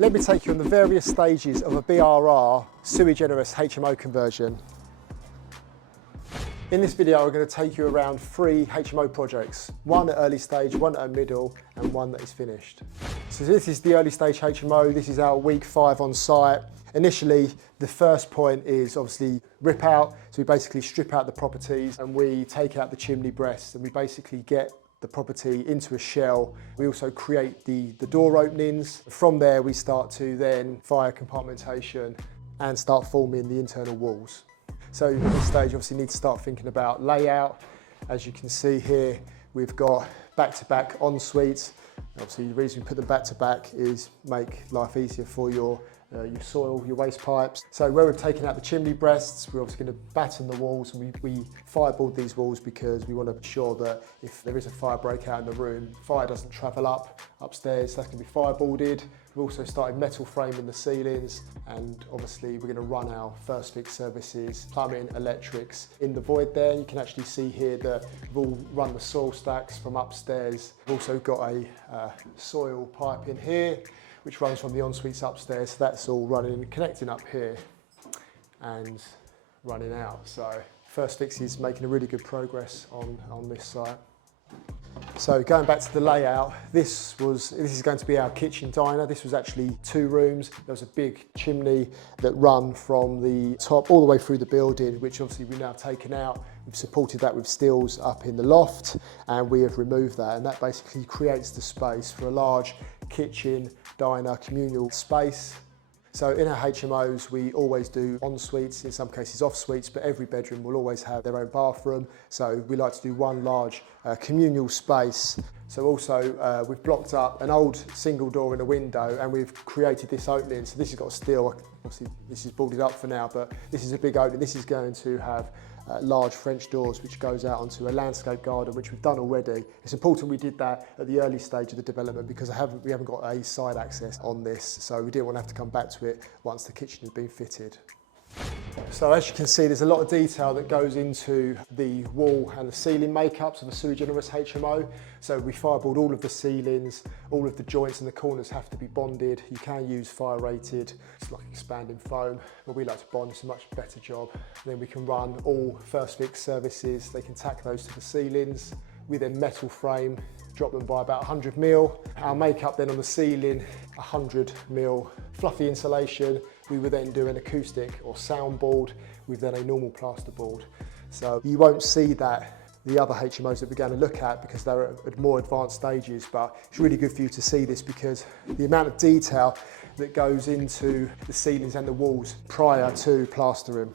Let me take you on the various stages of a BRR Sui Generis HMO conversion. In this video, we're going to take you around 3 HMO projects, one at early stage, one at middle, and one that is finished. So this is the early stage HMO. This is our week 5 on site. Initially, the first point is obviously rip out. So we basically strip out the properties and we take out the chimney breasts and we basically get the property into a shell. We also create the door openings. From there, we start to then fire compartmentation and start forming the internal walls. So at this stage, obviously need to start thinking about layout. As you can see here, we've got back-to-back en-suites. Obviously, the reason we put them back-to-back is make life easier for your soil, your waste pipes. So where we've taken out the chimney breasts, we're obviously going to batten the walls, and we fireboard these walls because we want to ensure that if there is a fire breakout in the room, fire doesn't travel upstairs. That's going to be fireboarded. We've also started metal framing the ceilings, and obviously we're going to run our first fix services, plumbing, electrics in the void there. You can actually see here that we've all run the soil stacks from upstairs. We've also got a soil pipe in here, which runs from the en-suites upstairs. So that's all running, connecting up here and running out. So first fix is making a really good progress on this site. So going back to the layout, this is going to be our kitchen diner. This was actually 2 rooms. There was a big chimney that run from the top all the way through the building, which obviously we've now taken out. We've supported that with stills up in the loft, and we have removed that, and that basically creates the space for a large kitchen, diner, communal space. So in our HMOs, we always do en-suites, in some cases off-suites, but every bedroom will always have their own bathroom. So we like to do one large communal space. So also we've blocked up an old single door in a window, and we've created this opening. So this has got steel, obviously this is boarded up for now, but this is a big opening. This is going to have large French doors, which goes out onto a landscape garden, which we've done already. It's important we did that at the early stage of the development because we haven't got a side access on this, so we didn't want to have to come back to it once the kitchen had been fitted. So as you can see, there's a lot of detail that goes into the wall and the ceiling makeups of a Sui Generis HMO. So we fireboard all of the ceilings, all of the joints and the corners have to be bonded. You can use fire rated, it's like expanding foam, but we like to bond, it's a much better job. And then we can run all first fix services, they can tack those to the ceilings. We then metal frame, drop them by about 100 mil. Our makeup then on the ceiling, 100 mil fluffy insulation. We would then do an acoustic or soundboard with then a normal plasterboard. So you won't see that the other HMOs that we're going to look at because they're at more advanced stages, but it's really good for you to see this because the amount of detail that goes into the ceilings and the walls prior to plastering.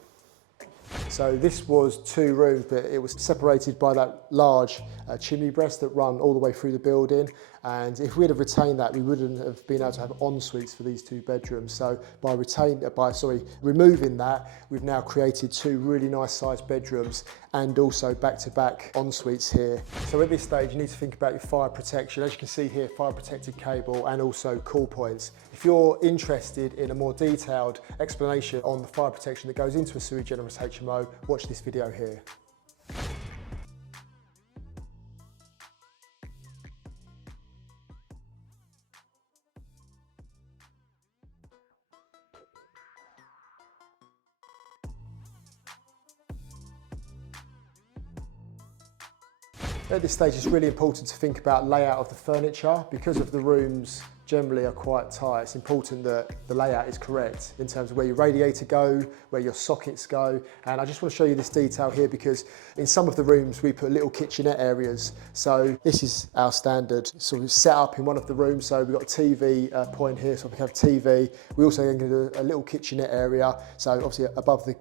So this was 2 rooms, but it was separated by that large chimney breast that run all the way through the building. And if we'd have retained that, we wouldn't have been able to have en-suites for these 2 bedrooms. So by removing that, we've now created 2 really nice sized bedrooms and also back-to-back en-suites here. So at this stage, you need to think about your fire protection. As you can see here, fire protected cable and also cool points. If you're interested in a more detailed explanation on the fire protection that goes into a Sui Generis HMO, watch this video here. At this stage, it's really important to think about layout of the furniture. Because of the rooms generally are quite tight, it's important that the layout is correct in terms of where your radiator go, where your sockets go. And I just want to show you this detail here because in some of the rooms we put little kitchenette areas. So this is our standard sort of set up in one of the rooms. So we've got a TV point here, so we have TV. We also going to do a little kitchenette area. So obviously above the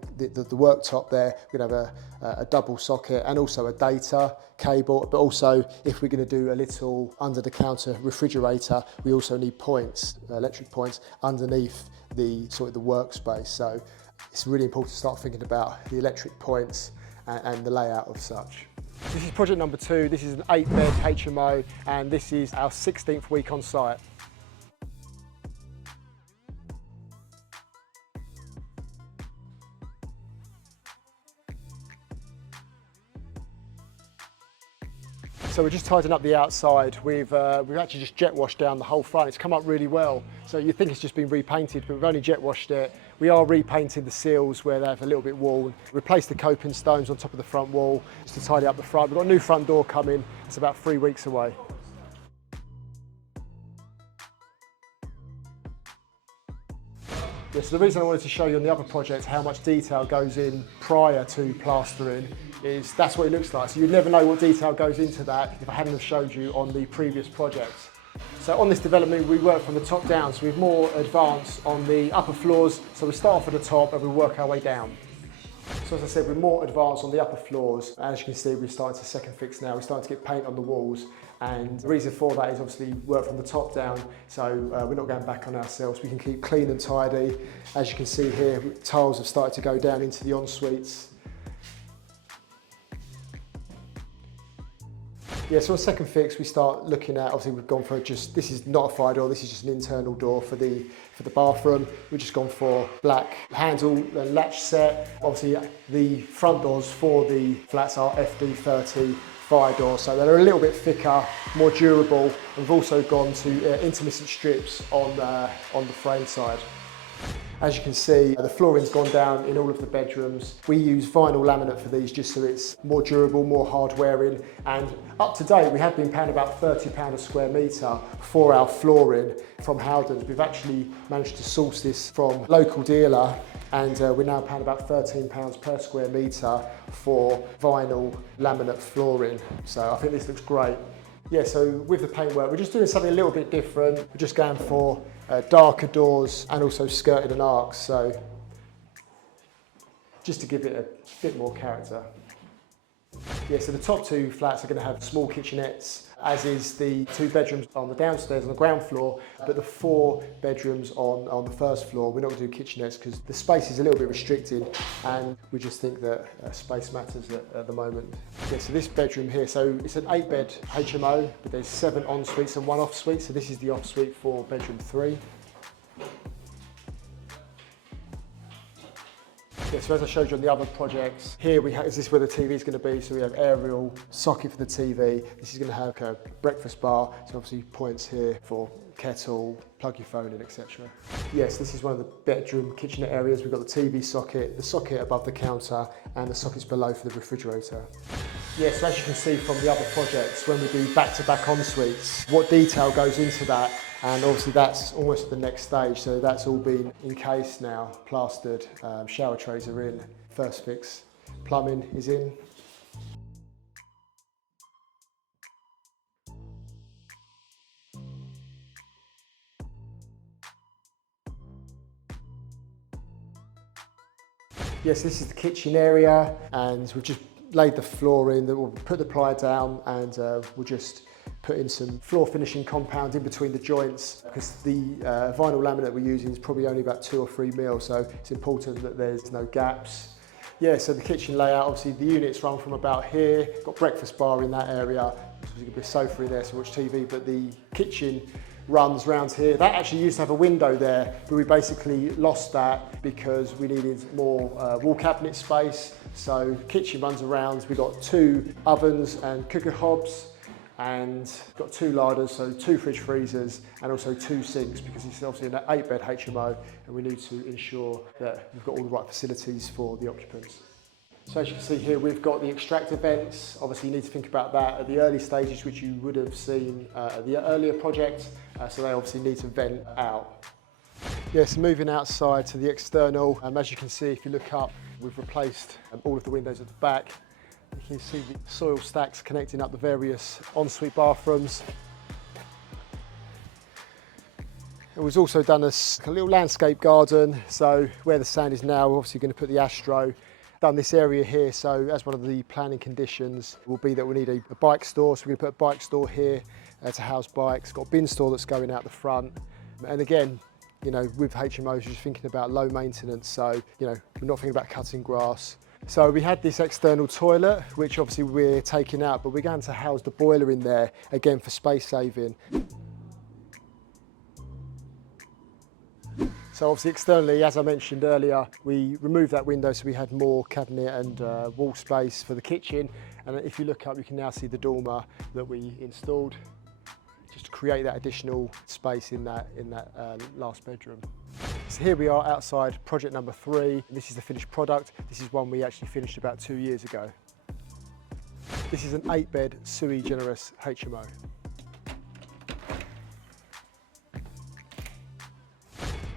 worktop there, we're going to have a double socket and also a data cable, but also if we're going to do a little under the counter refrigerator, we also need points, electric points underneath the sort of the workspace. So it's really important to start thinking about the electric points and the layout of such. This is project number 2. This is an 8-bed HMO and this is our 16th week on site. So we're just tidying up the outside. We've actually just jet washed down the whole front. It's come up really well. So you think it's just been repainted, but we've only jet washed it. We are repainting the seals where they're a little bit worn. Replaced the coping stones on top of the front wall just to tidy up the front. We've got a new front door coming. It's about 3 weeks away. Yeah, so the reason I wanted to show you on the other project how much detail goes in prior to plastering is that's what it looks like. So you'd never know what detail goes into that if I hadn't have showed you on the previous projects. So on this development, we work from the top down, so we're more advanced on the upper floors. So we start off at the top and we work our way down. So as I said, we're more advanced on the upper floors. As you can see, we're starting to second fix now. We're starting to get paint on the walls. And the reason for that is obviously work from the top down. So we're not going back on ourselves. We can keep clean and tidy. As you can see here, tiles have started to go down into the en-suites. Yeah, so on second fix, we start looking at, obviously we've gone for just, this is not a fire door, this is just an internal door for the bathroom. We've just gone for black handle and latch set. Obviously the front doors for the flats are FD30 fire doors, so they're a little bit thicker, more durable. We've also gone to intermittent strips on the frame side. As you can see, the flooring's gone down in all of the bedrooms. We use vinyl laminate for these just so it's more durable, more hard wearing. And up to date, we have been paying about £30 a square metre for our flooring from Howdens. We've actually managed to source this from a local dealer, and we're now paying about £13 per square metre for vinyl laminate flooring. So I think this looks great. Yeah, so with the paintwork, we're just doing something a little bit different. We're just going for darker doors and also skirted and arcs, so just to give it a bit more character. Yeah, so the top two flats are going to have small kitchenettes, as is the 2 bedrooms on the downstairs on the ground floor, but the 4 bedrooms on the first floor, we're not going to do kitchenettes because the space is a little bit restricted and we just think that space matters at the moment. Yeah, so this bedroom here, so it's an 8-bed HMO, but there's 7 en-suites and 1 off-suite, so this is the off-suite for bedroom 3. Yeah, so as I showed you on the other projects, here is this where the TV is going to be, so we have aerial socket for the TV. This is going to have a breakfast bar, so obviously points here for kettle, plug your phone in, etc. Yes, this is one of the bedroom kitchenette areas. We've got the TV socket, the socket above the counter, and the sockets below for the refrigerator. Yeah, so as you can see from the other projects, when we do back-to-back en-suites, what detail goes into that, and obviously that's almost the next stage, so that's all been encased now, plastered, shower trays are in, first fix, plumbing is in. Yes, this is the kitchen area, and we've just laid the floor in, we'll put the ply down, and we'll just put in some floor finishing compound in between the joints, because the vinyl laminate we're using is probably only about 2 or 3 mil, so it's important that there's no gaps. Yeah, so the kitchen layout, obviously the units run from about here, got breakfast bar in that area, there's a bit of sofa in there to watch TV, but the kitchen runs round here. That actually used to have a window there, but we basically lost that because we needed more wall cabinet space. So kitchen runs around, we've got 2 ovens and cooker hobs, and got 2 larders, so 2 fridge freezers, and also 2 sinks, because it's obviously an 8-bed HMO, and we need to ensure that we've got all the right facilities for the occupants. So as you can see here, we've got the extractor vents. Obviously you need to think about that at the early stages, which you would have seen at the earlier project, so they obviously need to vent out. Yes, moving outside to the external, as you can see, if you look up, we've replaced all of the windows at the back. You can see the soil stacks connecting up the various ensuite bathrooms. It was also done as a little landscape garden, so where the sand is now, we're obviously going to put the Astro. Done this area here, so as one of the planning conditions will be that we need a bike store, so we're going to put a bike store here to house bikes. Got a bin store that's going out the front, and again, you know, with HMOs, you're just thinking about low maintenance, so you know, we're not thinking about cutting grass. So we had this external toilet, which obviously we're taking out, but we're going to house the boiler in there, again for space saving. So So obviously externally, as I mentioned earlier, we removed that window so we had more cabinet and wall space for the kitchen. And if you look up, you can now see the dormer that we installed just to create that additional space in that last bedroom. So here we are outside project number 3. This is the finished product. This is one we actually finished about 2 years ago. This is an 8-bed Sui Generis HMO.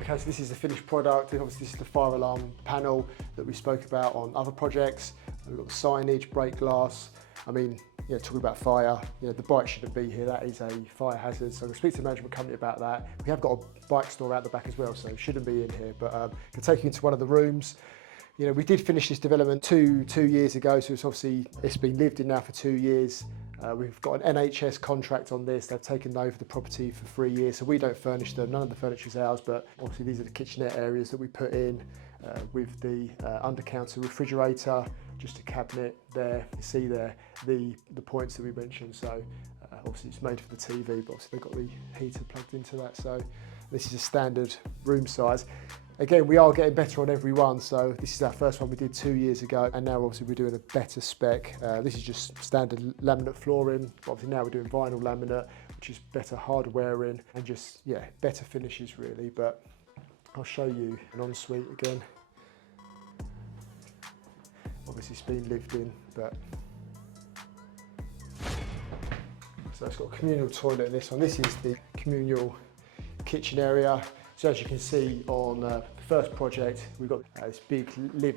Okay, so this is the finished product. Obviously, this is the fire alarm panel that we spoke about on other projects. We've got the signage, break glass. I mean, talking about fire, the bike shouldn't be here. That is a fire hazard. So we'll speak to the management company about that. We have got a bike store out the back as well, so it shouldn't be in here. But I can take you into one of the rooms. We did finish this development two years ago, so it's been lived in now for 2 years. We've got an NHS contract on this. They've taken over the property for 3 years, so we don't furnish them. None of the furniture is ours, but obviously these are the kitchenette areas that we put in with the under-counter refrigerator, just a cabinet there. You see there the points that we mentioned. So obviously it's made for the TV, but obviously they've got the heater plugged into that. So this is a standard room size. Again, we are getting better on every one, so this is our first one we did 2 years ago, and now obviously we're doing a better spec. This is just standard laminate flooring. Obviously now we're doing vinyl laminate, which is better hard wearing and just, better finishes really. But I'll show you an ensuite again. Obviously it's been lived in, but... So it's got a communal toilet in this one. This is the communal kitchen area. So as you can see on the first project, we've got this big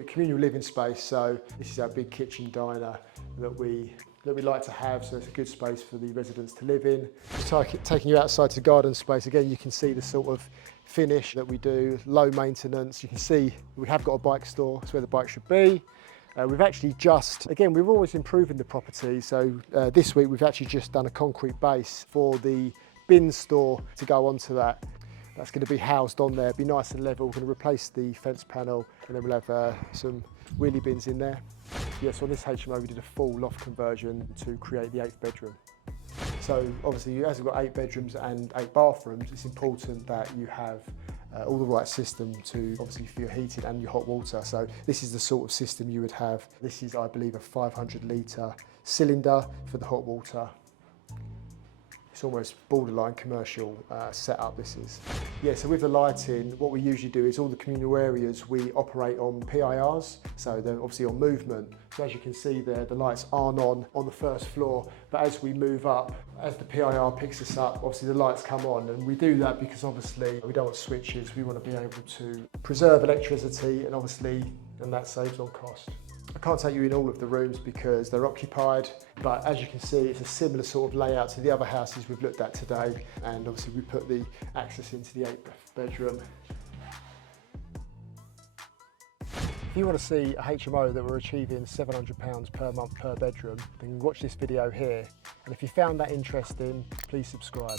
communal living space. So this is our big kitchen diner that we like to have. So it's a good space for the residents to live in. Just taking you outside to garden space, again, you can see the sort of finish that we do, low maintenance. You can see we have got a bike store. That's where the bike should be. We've actually we're always improving the property. So this week we've actually just done a concrete base for the bin store to go onto that. That's going to be housed on there, be nice and level. We're going to replace the fence panel and then we'll have some wheelie bins in there. Yes, on this HMO we did a full loft conversion to create the 8th bedroom. So obviously as we've got 8 bedrooms and 8 bathrooms, it's important that you have all the right system to obviously for your heating and your hot water. So this is the sort of system you would have. This is, I believe, a 500 litre cylinder for the hot water. It's almost borderline commercial setup, this is. So with the lighting, what we usually do is all the communal areas we operate on PIRs, so they're obviously on movement. So as you can see there, the lights aren't on the first floor, but as we move up, as the PIR picks us up, obviously the lights come on, and we do that because obviously we don't want switches, we want to be able to preserve electricity and that saves on cost. I can't take you in all of the rooms because they're occupied, but as you can see, it's a similar sort of layout to the other houses we've looked at today. And obviously we put the access into the 8th bedroom. If you want to see a HMO that we're achieving £700 per month per bedroom, then watch this video here. And if you found that interesting, please subscribe.